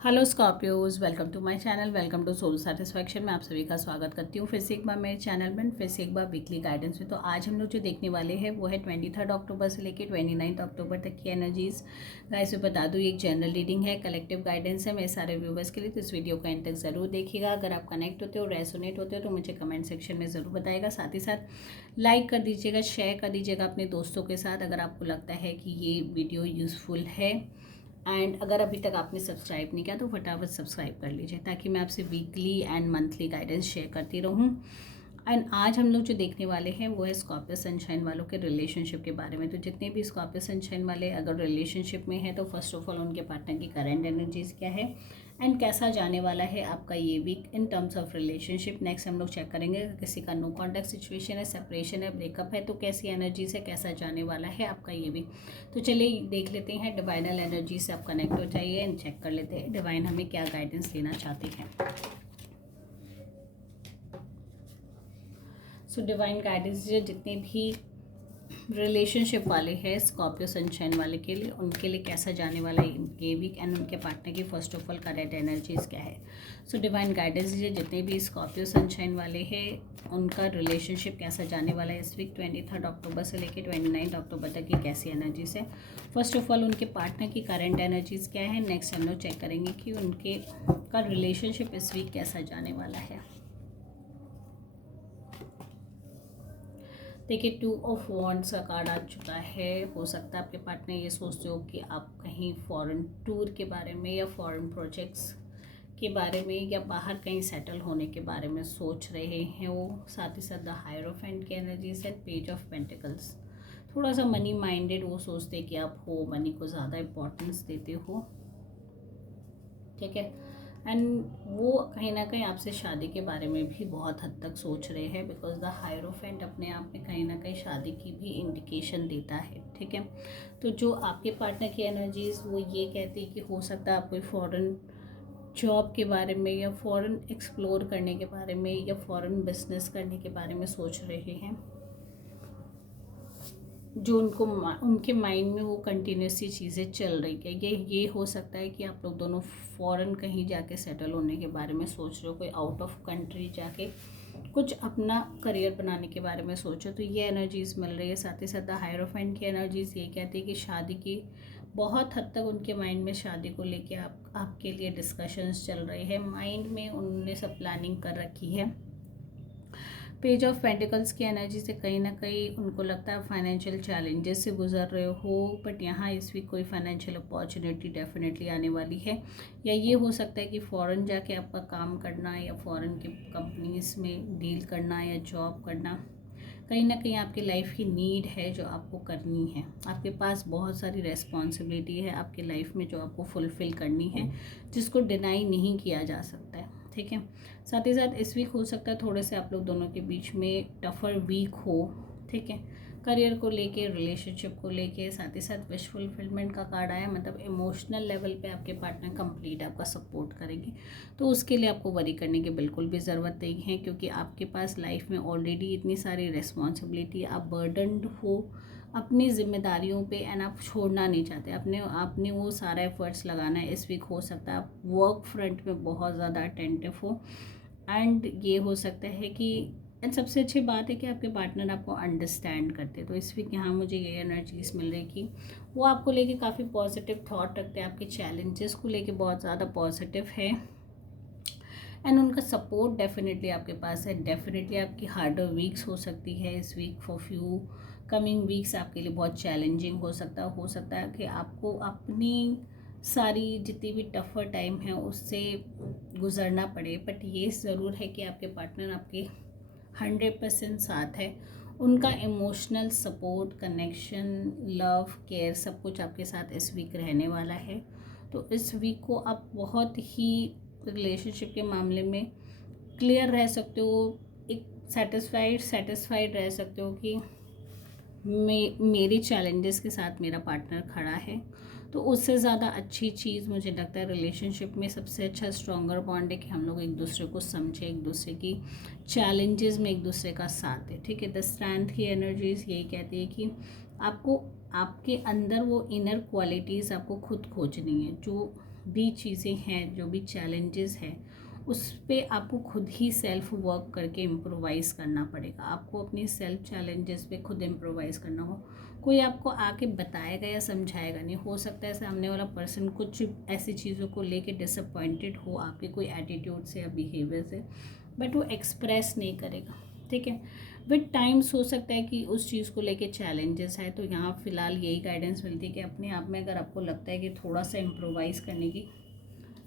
Hello Scorpios, welcome to my channel. Welcome to soul satisfaction में आप सभी का स्वागत करती हूँ फिर से एक बार मेरे चैनल में, फिर से एक बार वीकली गाइडेंस में। तो आज हम लोग जो देखने वाले हैं वो है 23 अक्टूबर से लेकर 29 अक्टूबर तक की एनर्जीज। गाइस मैं बता दूँ, एक जनरल रीडिंग है, कलेक्टिव गाइडेंस है मेरे सारे व्यूवर्स के लिए। तो इस वीडियो का एंड तक ज़रूर देखिएगा। अगर आप कनेक्ट होते हो, रेसोनेट होते हो तो मुझे कमेंट सेक्शन में ज़रूर बताएगा। साथ ही साथ लाइक कर दीजिएगा, शेयर कर दीजिएगा अपने दोस्तों के साथ अगर आपको लगता है कि ये वीडियो यूज़फुल है। एंड अगर अभी तक आपने सब्सक्राइब नहीं किया तो फटाफट सब्सक्राइब कर लीजिए, ताकि मैं आपसे weekly and monthly guidance share करती रहूँ। एंड आज हम लोग जो देखने वाले हैं वो है स्कॉर्पियो सनशाइन वालों के रिलेशनशिप के बारे में। तो जितने भी स्कॉर्पियो सनशाइन वाले अगर रिलेशनशिप में हैं तो फर्स्ट ऑफ ऑल उनके पार्टनर की करंट एनर्जीज क्या है एंड कैसा जाने वाला है आपका ये week in terms of relationship. Next हम लोग चेक करेंगे किसी का नो कॉन्टैक्ट सिचुएशन है, सेपरेशन है, ब्रेकअप है तो कैसी एनर्जीज है, कैसा जाने वाला है आपका ये वीक। तो चलिए देख लेते हैं, डिवाइनल एनर्जी से आप कनेक्ट हो जाइए एंड चेक कर लेते हैं डिवाइन हमें क्या गाइडेंस देना चाहती है। सो डिवाइन गाइडेंस जितने भी रिलेशनशिप वाले हैं स्कॉर्पियो सनशाइन वाले के लिए, उनके लिए कैसा जाने वाला है ये वीक एंड उनके पार्टनर की first of all correct energies क्या है। सो डिवाइन गाइडेंस दीजिए जितने भी स्कॉर्पियो सनशाइन वाले हैं उनका रिलेशनशिप कैसा जाने वाला है इस वीक 23 अक्टूबर से लेकर 29 अक्टूबर तक की कैसी एनर्जीज है। फर्स्ट ऑफ ऑल उनके पार्टनर की करेंट एनर्जीज क्या है। नेक्स्ट हम लोग चेक करेंगे कि उनके का रिलेशनशिप इस वीक कैसा जाने वाला है। देखिए, 2 ऑफ वॉन्ड्स का कार्ड आ चुका है। हो सकता है आपके पार्टनर ये सोचते हो कि आप कहीं फॉरेन टूर के बारे में या फॉरेन प्रोजेक्ट्स के बारे में या बाहर कहीं सेटल होने के बारे में सोच रहे हैं वो। साथ ही साथ द हायरोफेंट की एनर्जीज है, पेज ऑफ पेंटिकल्स। थोड़ा सा मनी माइंडेड वो सोचते हैं कि आप हो, मनी को ज़्यादा इम्पोर्टेंस देते हो, ठीक है। एंड वो कहीं ना कहीं आपसे शादी के बारे में भी बहुत हद तक सोच रहे हैं, बिकॉज द हायरोफेंट अपने आप में कहीं ना कहीं शादी की भी इंडिकेशन देता है, ठीक है। तो जो आपके पार्टनर की एनर्जीज वो ये कहती है कि हो सकता है आप कोई फॉरेन जॉब के बारे में या फॉरेन एक्सप्लोर करने के बारे में या फॉरेन बिजनेस करने के बारे में सोच रहे हैं। जो उनके माइंड में वो कंटिन्यूसली चीज़ें चल रही है। ये हो सकता है कि आप लोग दोनों फॉरेन कहीं जाके सेटल होने के बारे में सोच रहे हो, कोई आउट ऑफ कंट्री जाके कुछ अपना करियर बनाने के बारे में सोचो, तो ये एनर्जीज मिल रही है। साथ ही साथ द हायरोफेंट की एनर्जीज ये कहती है कि शादी की बहुत हद तक उनके माइंड में शादी को लेके आपके लिए डिस्कशंस चल रहे हैं। माइंड में उन्होंने सब प्लानिंग कर रखी है। पेज ऑफ पेंटिकल्स की एनर्जी से कहीं ना कहीं उनको लगता है फाइनेंशियल चैलेंजेस से गुजर रहे हो, बट यहाँ इस वीक कोई फाइनेंशियल अपॉर्चुनिटी डेफिनेटली आने वाली है। या ये हो सकता है कि फ़ॉरेन जाके आपका काम करना या फ़ॉरेन के कंपनीज में डील करना या जॉब करना कहीं ना कहीं आपकी लाइफ की नीड है जो आपको करनी है। आपके पास बहुत सारी रेस्पॉन्सिबिलिटी है आपकी लाइफ में जो आपको फुलफ़िल करनी है, जिसको डिनाई नहीं किया जा सकता है, ठीक है। साथ ही साथ इस वीक हो सकता है थोड़े से आप लोग दोनों के बीच में टफर वीक हो, ठीक है। करियर को लेके, रिलेशनशिप को लेके, साथ ही साथ विश फुलफिलमेंट का कार्ड आया, मतलब इमोशनल लेवल पे आपके पार्टनर कंप्लीट आपका सपोर्ट करेंगे। तो उसके लिए आपको वरी करने की बिल्कुल भी ज़रूरत नहीं है, क्योंकि आपके पास लाइफ में ऑलरेडी इतनी सारी रिस्पॉन्सिबिलिटी, आप बर्डनड हो अपनी जिम्मेदारियों पे एंड आप छोड़ना नहीं चाहते। आपने वो सारा एफर्ट्स लगाना है। इस वीक हो सकता है आप वर्क फ्रंट में बहुत ज़्यादा अटेंटिव हो एंड ये हो सकता है कि एंड सबसे अच्छी बात है कि आपके पार्टनर आपको अंडरस्टैंड करते हैं। तो इस वीक यहाँ मुझे ये एनर्जीज मिल रही कि वो आपको लेके काफ़ी पॉजिटिव थॉट रखते हैं, आपके चैलेंजेस को लेके बहुत ज़्यादा पॉजिटिव है एंड उनका सपोर्ट डेफिनेटली आपके पास है। डेफिनेटली आपकी हार्डर वीक्स हो सकती है इस week, for few coming weeks आपके लिए बहुत चैलेंजिंग हो सकता है कि आपको अपनी सारी जितनी भी टफर टाइम है उससे गुजरना पड़े, बट ये ज़रूर है कि आपके पार्टनर आपके 100% साथ है। उनका emotional support, connection, love, care सब कुछ आपके साथ इस वीक रहने वाला है। तो इस वीक को आप बहुत ही रिलेशनशिप के मामले में क्लियर रह सकते हो, एक सेटिस्फाइड रह सकते हो कि मेरी चैलेंजेस के साथ मेरा पार्टनर खड़ा है। तो उससे ज़्यादा अच्छी चीज़ मुझे लगता है रिलेशनशिप में सबसे अच्छा स्ट्रॉन्गर बॉन्ड है कि हम लोग एक दूसरे को समझें, एक दूसरे की चैलेंजेस में एक दूसरे का साथ दें, ठीक है। द स्ट्रेंथ की एनर्जीज यही कहती है कि आपको आपके अंदर वो इनर क्वालिटीज़ आपको खुद खोजनी है, जो भी चीज़ें हैं, जो भी चैलेंजेस हैं, उस पे आपको खुद ही सेल्फ वर्क करके इम्प्रोवाइज़ करना पड़ेगा। आपको अपनी सेल्फ चैलेंजेस पे खुद इम्प्रोवाइज़ करना हो। कोई आपको आके बताएगा या समझाएगा नहीं। हो सकता है सामने वाला पर्सन कुछ ऐसी चीज़ों को लेके डिसअपॉइंटेड हो आपके कोई एटीट्यूड से या बिहेवियर से, बट वो एक्सप्रेस नहीं करेगा। ठीक है, विद टाइम्स हो सकता है कि उस चीज़ को लेके चैलेंजेस है, तो यहाँ फ़िलहाल यही गाइडेंस मिलती है कि अपने आप में अगर आपको लगता है कि थोड़ा सा इम्प्रोवाइज़ करने की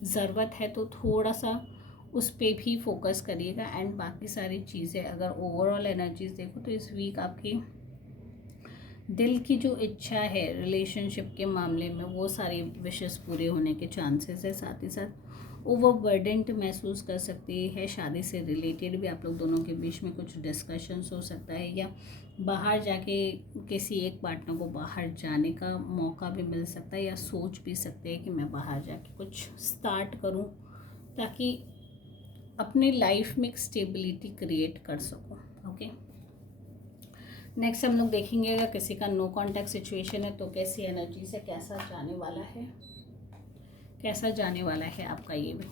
ज़रूरत है तो थोड़ा सा उस पे भी फोकस करिएगा। एंड बाकी सारी चीज़ें अगर ओवरऑल एनर्जीज देखो तो इस वीक आपकी दिल की जो इच्छा है रिलेशनशिप के मामले में, वो सारी विशेस पूरे होने के चांसेस है। साथ ही साथ ओवरबर्डेंट महसूस कर सकती है, शादी से रिलेटेड भी आप लोग दोनों के बीच में कुछ डिस्कशंस हो सकता है, या बाहर जाके किसी एक पार्टनर को बाहर जाने का मौका भी मिल सकता है, या सोच भी सकते हैं कि मैं बाहर जाके कुछ स्टार्ट करूं ताकि अपने लाइफ में एक स्टेबिलिटी क्रिएट कर सकूं। ओके, नेक्स्ट हम लोग देखेंगे अगर किसी का नो कॉन्टैक्ट सिचुएशन है तो कैसी एनर्जी से कैसा जाने वाला है आपका ये भी।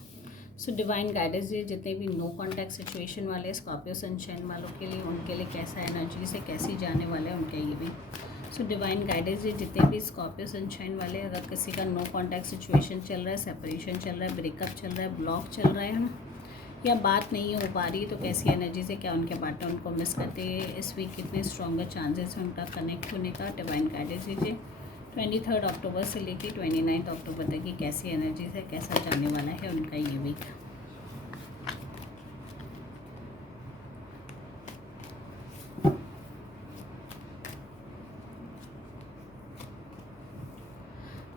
सो डिवाइन गाइडेंस, ये जितने भी नो कॉन्टैक्ट सिचुएशन वाले स्कॉर्पियो सनशाइन वालों के लिए, उनके लिए कैसा एनर्जी से कैसी जाने वाला है उनका ये भी। सो डिवाइन गाइडेंस, ये जितने भी स्कॉर्पियो सनशाइन वाले, अगर किसी का नो कॉन्टैक्ट सिचुएशन चल रहा है, सेपरेशन चल रहा है, ब्रेकअप चल रहा है, ब्लॉक चल रहा है ना, या बात नहीं हो पा रही, तो कैसी एनर्जी से, क्या उनके पार्टनर उनको मिस करते हैं इस वीक, कितने स्ट्रॉन्गर चांसेस हैं उनका कनेक्ट होने का। डिवाइन गाइडेंस दीजिए 23 अक्टूबर से लेकर 29 अक्टूबर तक की कैसी एनर्जी है, कैसा जाने वाला है उनका ये वीक।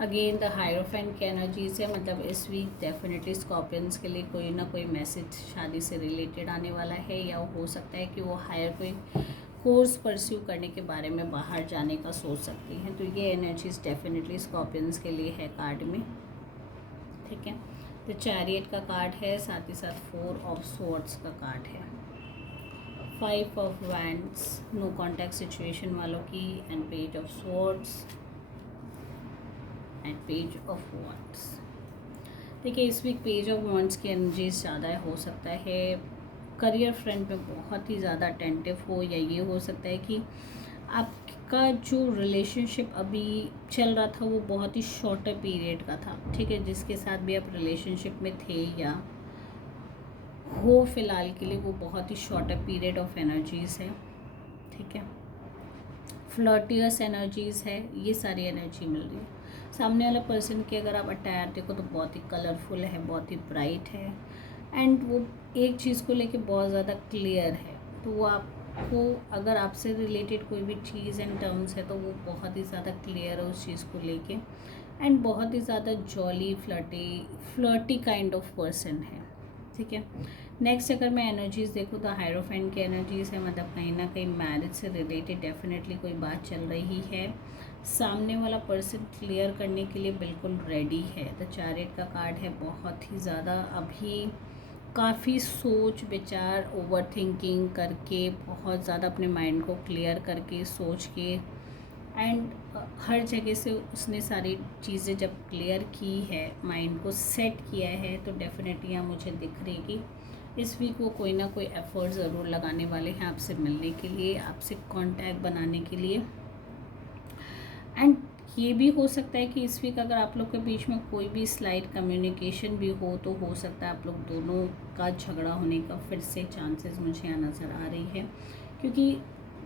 अगेन द हायरोफेंट की एनर्जीज है, मतलब इस वीक डेफिनेटली स्कॉर्पियंस के लिए कोई ना कोई मैसेज शादी से रिलेटेड आने वाला है, या हो सकता है कि वो हायर कोई कोर्स परस्यू करने के बारे में बाहर जाने का सोच सकती हैं। तो ये एनर्जीज डेफिनेटली स्कॉर्पियंस के लिए है कार्ड में। ठीक है, तो चैरियट का कार्ड है, साथ ही साथ 4 ऑफ स्वॉर्ड्स का कार्ड है, 5 of wands no contact situation वालों की, and page of swords and page of wands. देखिए इस वीक पेज ऑफ वॉन्ड्स की एनर्जी ज़्यादा हो सकता है करियर फ्रंट में बहुत ही ज़्यादा अटेंटिव हो, या ये हो सकता है कि आपका जो रिलेशनशिप अभी चल रहा था वो बहुत ही शॉर्टर पीरियड का था। ठीक है, जिसके साथ भी आप रिलेशनशिप में थे या हो फिलहाल के लिए, वो बहुत ही शॉर्टर पीरियड ऑफ एनर्जीज़ है। ठीक है, फ्लर्टियस एनर्जीज़ है, ये सारी एनर्जी मिल रही है। सामने वाला पर्सन की अगर आप अटायर देखो तो बहुत ही कलरफुल है, बहुत ही ब्राइट है, एंड वो एक चीज़ को लेके बहुत ज़्यादा क्लियर है। तो वो आपको अगर आपसे रिलेटेड कोई भी चीज़ एंड टर्म्स है तो वो बहुत ही ज़्यादा क्लियर है उस चीज़ को लेके, एंड बहुत ही ज़्यादा jolly flirty kind of person है। ठीक है, नेक्स्ट अगर मैं एनर्जीज़ देखूँ तो हायरोफेंट की एनर्जीज़ है, मतलब कहीं ना कहीं मैरिज से रिलेटेड डेफिनेटली कोई बात चल रही है, सामने वाला पर्सन क्लियर करने के लिए बिल्कुल रेडी है। द चैरियट का कार्ड है, बहुत ही ज़्यादा अभी काफ़ी सोच विचार ओवर थिंकिंग करके, बहुत ज़्यादा अपने माइंड को क्लियर करके सोच के, एंड हर जगह से उसने सारी चीज़ें जब क्लियर की है, माइंड को सेट किया है, तो डेफिनेटली यहाँ मुझे दिख रही कि इस वीक वो कोई ना कोई एफर्ट ज़रूर लगाने वाले हैं आपसे मिलने के लिए, आपसे कांटेक्ट बनाने के लिए। एंड ये भी हो सकता है कि इस वीक अगर आप लोग के बीच में कोई भी स्लाइट कम्युनिकेशन भी हो, तो हो सकता है आप लोग दोनों का झगड़ा होने का फिर से चांसेस मुझे यहाँ नज़र आ रही है, क्योंकि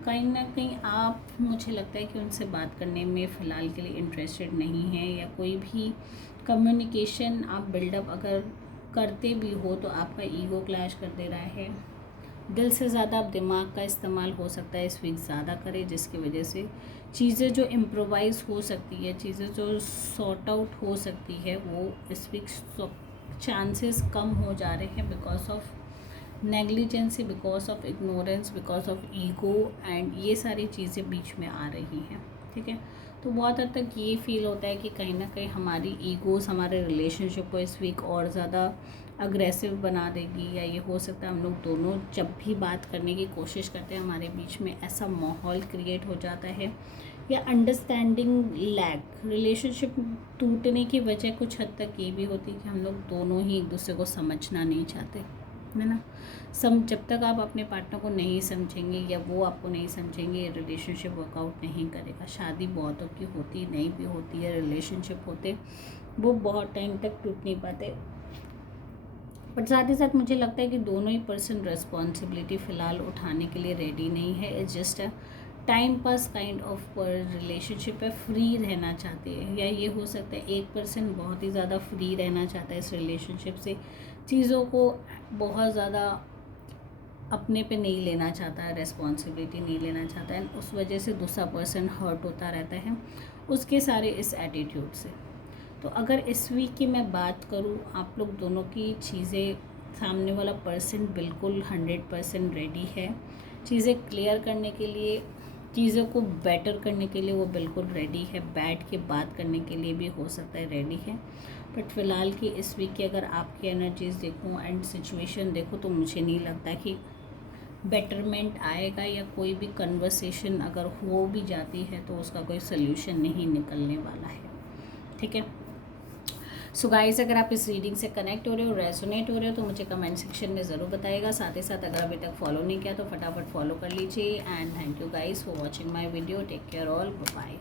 कहीं ना कहीं आप, मुझे लगता है कि उनसे बात करने में फ़िलहाल के लिए इंटरेस्टेड नहीं है, या कोई भी कम्युनिकेशन आप बिल्डअप अगर करते भी हो तो आपका ईगो क्लैश कर दे रहा है। दिल से ज़्यादा आप दिमाग का इस्तेमाल हो सकता है इस वीक ज़्यादा करें, जिसकी वजह से चीज़ें जो इम्प्रोवाइज़ हो सकती है, चीज़ें जो सॉर्ट आउट हो सकती है, वो इस वीक चांसेस कम हो जा रहे हैं, because of negligence, because of ignorance, because of ego, and ये सारी चीज़ें बीच में आ रही हैं। ठीक है, तो बहुत हद तक ये फील होता है कि कहीं ना कहीं हमारी ईगोज़ हमारे रिलेशनशिप को इस वीक और ज़्यादा अग्रेसिव बना देगी, या ये हो सकता है हम लोग दोनों जब भी बात करने की कोशिश करते हैं हमारे बीच में ऐसा माहौल क्रिएट हो जाता है या अंडरस्टैंडिंग लैक। रिलेशनशिप टूटने की वजह कुछ हद तक ये भी होती है कि हम लोग दोनों ही एक दूसरे को समझना नहीं चाहते, है ना। जब तक आप अपने पार्टनर को नहीं समझेंगे या वो आपको नहीं समझेंगे, रिलेशनशिप वर्कआउट नहीं करेगा। शादी बहुतों की होती नहीं भी होती है, रिलेशनशिप होते वो बहुत टाइम तक टूट नहीं पाते। बट साथ ही साथ मुझे लगता है कि दोनों ही पर्सन रिस्पॉन्सिबिलिटी फ़िलहाल उठाने के लिए रेडी नहीं है। It's just a time pass kind of relationship है, फ्री रहना चाहते हैं। या ये हो सकता है एक पर्सन बहुत ही ज़्यादा फ्री रहना चाहता है इस रिलेशनशिप से, चीज़ों को बहुत ज़्यादा अपने पे नहीं लेना चाहता है, रिस्पॉन्सिबिलिटी नहीं लेना चाहता है, उस वजह से दूसरा पर्सन हर्ट होता रहता है उसके सारे इस एटीट्यूड से। तो अगर इस वीक की मैं बात करूँ, आप लोग दोनों की चीज़ें, सामने वाला पर्सन बिल्कुल 100% रेडी है चीज़ें क्लियर करने के लिए, चीज़ों को बेटर करने के लिए वो बिल्कुल रेडी है, बैठ के बात करने के लिए भी हो सकता है रेडी है। बट फ़िलहाल की इस वीक की अगर आपकी एनर्जीज़ देखूँ एंड सिचुएशन देखो तो मुझे नहीं लगता कि बेटरमेंट आएगा, या कोई भी कन्वर्सेशन अगर हो भी जाती है तो उसका कोई सल्यूशन नहीं निकलने वाला है, ठीक है। सो गाइस, अगर आप इस रीडिंग से कनेक्ट हो रहे हो, रेजोनेट हो रहे हो तो मुझे कमेंट सेक्शन में ज़रूर बताइएगा। साथ ही साथ अगर अभी तक फॉलो नहीं किया तो फटाफट फॉलो कर लीजिए। And thank you guys for watching my video. Take care all, bye.